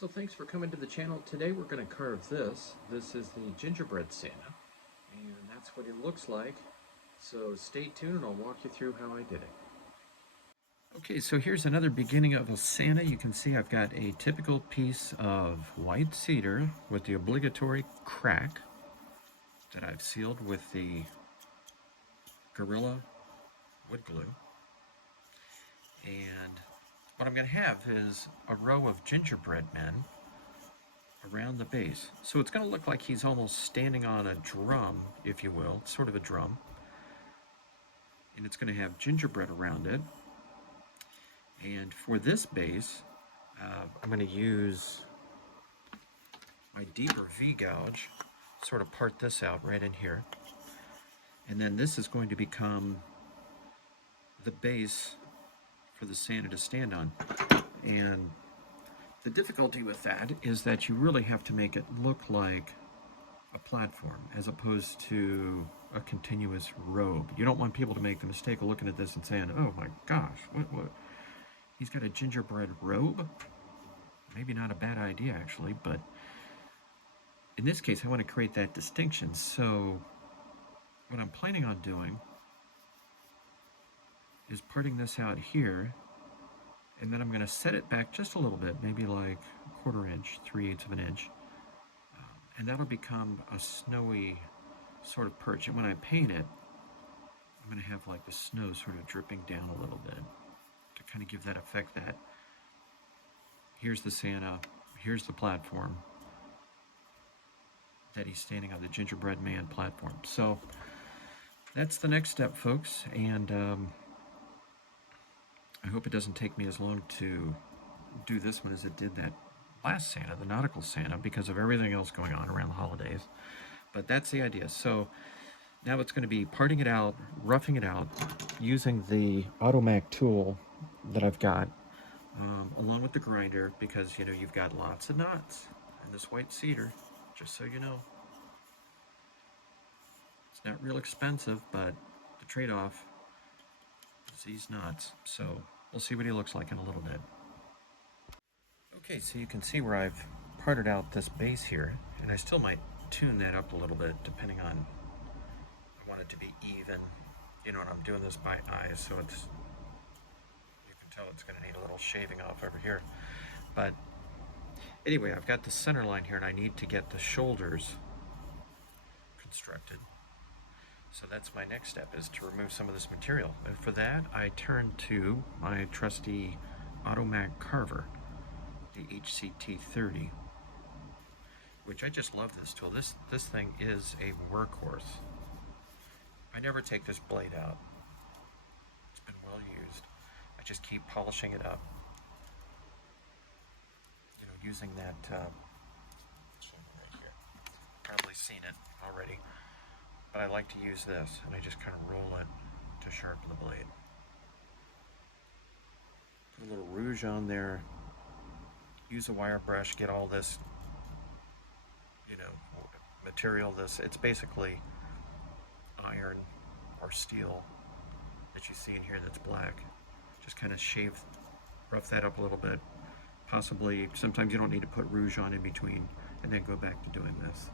So thanks for coming to the channel. Today we're going to carve this. This is the gingerbread Santa, and that's what it looks like. So stay tuned and I'll walk you through how I did it. Okay, so here's another beginning of a Santa. You can see I've got a typical piece of white cedar with the obligatory crack that I've sealed with the Gorilla wood glue. And what I'm going to have is a row of gingerbread men around the base. So it's going to look like he's almost standing on a drum, if you will, sort of a drum. And it's going to have gingerbread around it. And for this base, I'm going to use my deeper V-gouge, sort of part this out right in here. And then this is going to become the base for the Santa to stand on. And the difficulty with that is that you really have to make it look like a platform as opposed to a continuous robe. You don't want people to make the mistake of looking at this and saying, oh my gosh, what? He's got a gingerbread robe? Maybe not a bad idea actually, but in this case I want to create that distinction. So what I'm planning on doing is parting this out here, and then I'm going to set it back just a little bit, maybe like a 1/4 inch, 3/8 of an inch. And that'll become a snowy sort of perch. And when I paint it, I'm going to have like the snow sort of dripping down a little bit to kind of give that effect that here's the Santa, here's the platform, that he's standing on the gingerbread man platform. So that's the next step, folks. And I hope it doesn't take me as long to do this one as it did that last Santa, the nautical Santa, because of everything else going on around the holidays. But that's the idea. So now it's going to be parting it out, roughing it out, using the Automach tool that I've got, along with the grinder, because you know you've got lots of knots in this white cedar, just so you know. It's not real expensive, but the trade-off is these knots. So we'll see what he looks like in a little bit. Okay, so you can see where I've parted out this base here, and I still might tune that up a little bit depending on, I want it to be even, you know, and I'm doing this by eye, so it's, you can tell it's going to need a little shaving off over here. But anyway, I've got the center line here, and I need to get the shoulders constructed. So that's my next step, is to remove some of this material. And for that, I turn to my trusty Automach carver, the HCT30, which I just love this tool. This thing is a workhorse. I never take this blade out. It's been well used. I just keep polishing it up. You know, using that, right here. Probably seen it already. But I like to use this, and I just kind of roll it to sharpen the blade. Put a little rouge on there. Use a wire brush, get all this, you know, material. It's basically iron or steel that you see in here that's black. Just kind of rough that up a little bit. Possibly, sometimes you don't need to put rouge on in between, and then go back to doing this.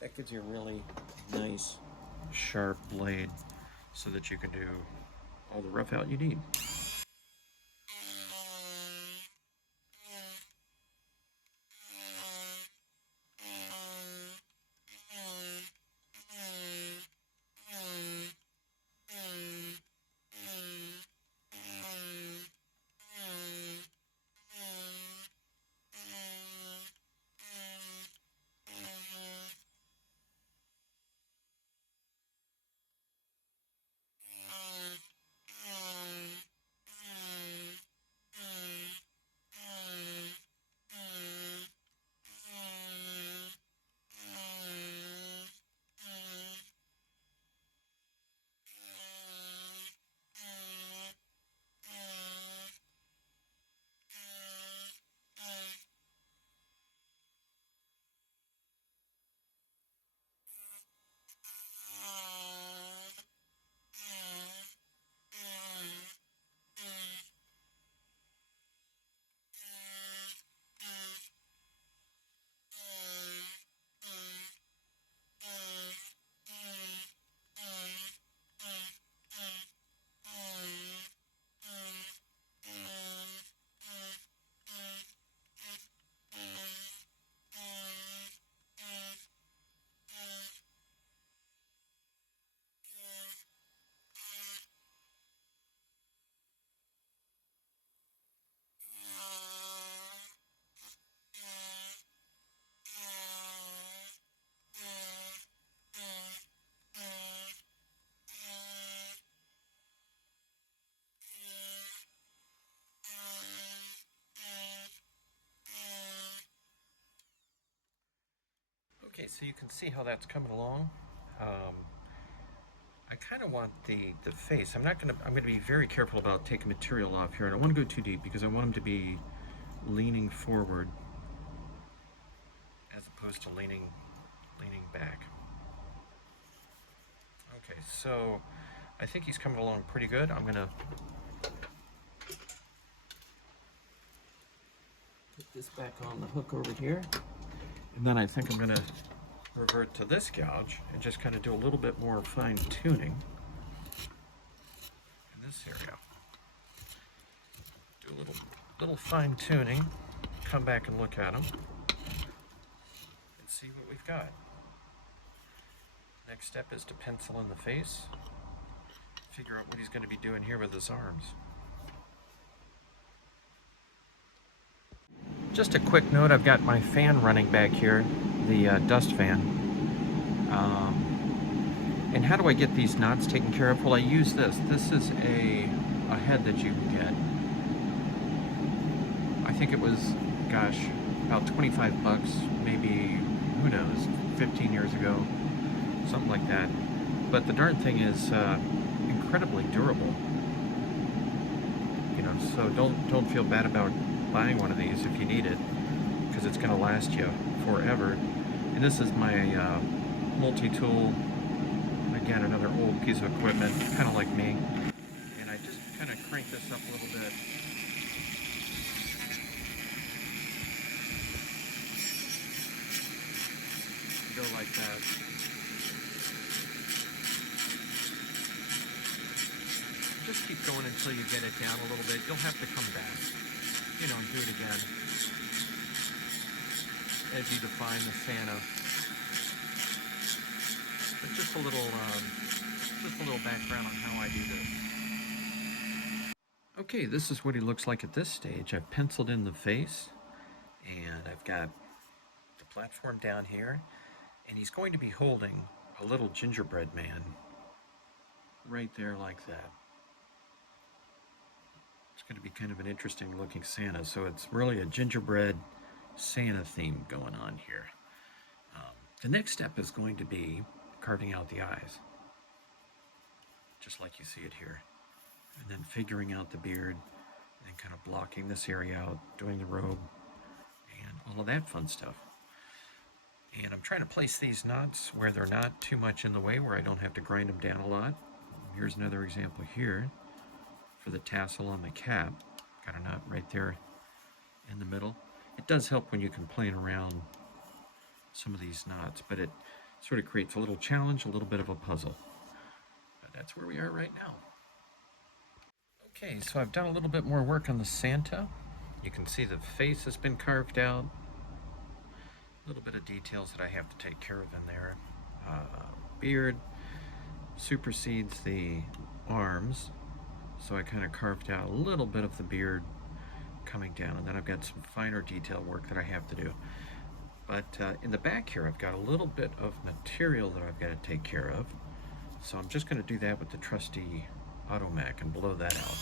That gives you a really nice, sharp blade so that you can do all the rough out you need. so you can see how that's coming along. I kind of want the face. I'm gonna be very careful about taking material off here. I don't want to go too deep because I want him to be leaning forward as opposed to leaning back. Okay, so I think he's coming along pretty good. I'm gonna put this back on the hook over here, and then I think I'm gonna revert to this gouge and just kind of do a little bit more fine tuning in this area. Do a little fine tuning, come back and look at them and see what we've got. Next step is to pencil in the face, figure out what he's going to be doing here with his arms. Just a quick note, I've got my fan running back here, the dust fan. And how do I get these knots taken care of? Well, I use this. This is a head that you can get. I think it was, gosh, about 25 bucks, maybe, who knows, 15 years ago, something like that. But the darn thing is incredibly durable. You know, so don't feel bad about buying one of these if you need it, because it's going to last you forever. And this is my multi-tool, again, another old piece of equipment, kind of like me. And I just kind of crank this up a little bit. Go like that. Just keep going until you get it down a little bit. You'll have to come back, you know, and do it again as you define the Santa. But just a little background on how I do this. Okay, this is what he looks like at this stage. I've penciled in the face, and I've got the platform down here, and he's going to be holding a little gingerbread man right there like that. It's going to be kind of an interesting looking Santa. So it's really a gingerbread Santa theme going on here. The next step is going to be carving out the eyes, just like you see it here. And then figuring out the beard, and then kind of blocking this area out, doing the robe, and all of that fun stuff. And I'm trying to place these knots where they're not too much in the way, where I don't have to grind them down a lot. Here's another example here for the tassel on the cap. Got a knot right there in the middle. It does help when you can play around some of these knots, but it sort of creates a little challenge, a little bit of a puzzle. But that's where we are right now. Okay, so I've done a little bit more work on the Santa. You can see the face has been carved out. A little bit of details that I have to take care of in there. Beard supersedes the arms, so I kind of carved out a little bit of the beard coming down, and then I've got some finer detail work that I have to do. But in the back here, I've got a little bit of material that I've got to take care of. So I'm just going to do that with the trusty Automach and blow that out.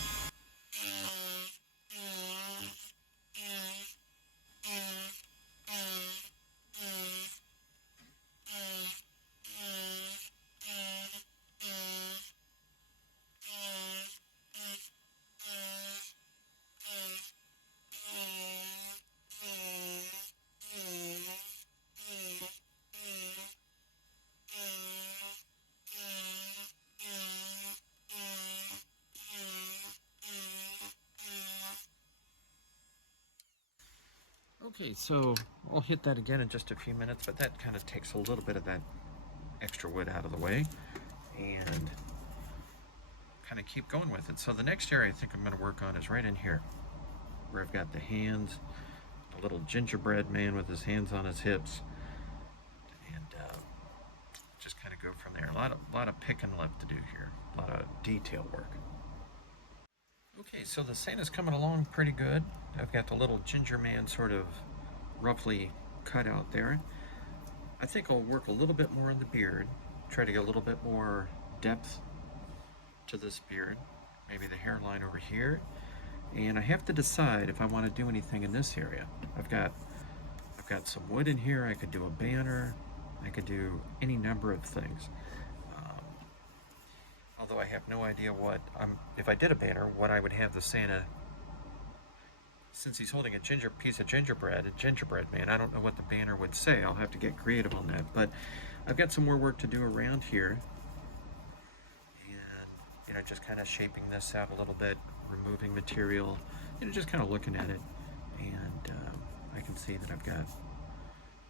Okay, so I'll hit that again in just a few minutes, but that kind of takes a little bit of that extra wood out of the way and kind of keep going with it. So the next area I think I'm going to work on is right in here, where I've got the hands, a little gingerbread man with his hands on his hips, and just kind of go from there. A lot of picking left to do here, a lot of detail work. Okay, so the Santa's coming along pretty good. I've got the little ginger man sort of roughly cut out there. I think I'll work a little bit more on the beard, try to get a little bit more depth to this beard, maybe the hairline over here. And I have to decide if I want to do anything in this area. I've got some wood in here. I could do a banner. I could do any number of things. Although I have no idea what, if I did a banner, what I would have the Santa, since he's holding a piece of gingerbread man, I don't know what the banner would say. I'll have to get creative on that. But I've got some more work to do around here. And, just kind of shaping this out a little bit, removing material, just kind of looking at it. And I can see that I've got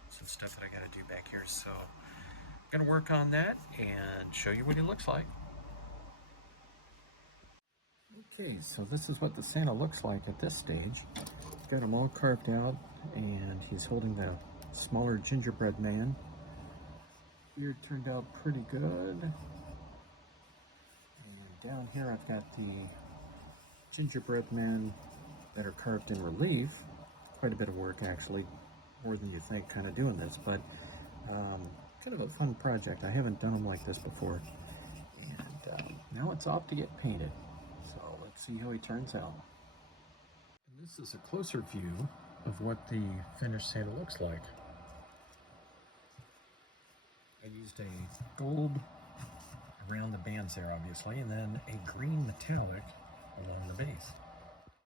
some stuff that I got to do back here. So I'm going to work on that and show you what he looks like. Okay, so this is what the Santa looks like at this stage. Got him all carved out, and he's holding the smaller gingerbread man. Beard turned out pretty good. And down here I've got the gingerbread men that are carved in relief. Quite a bit of work, actually, more than you think, kind of doing this, but kind of a fun project. I haven't done them like this before. And now it's off to get painted. So let's see how he turns out. And this is a closer view of what the finished Santa looks like. I used a gold around the bands there, obviously, and then a green metallic along the base.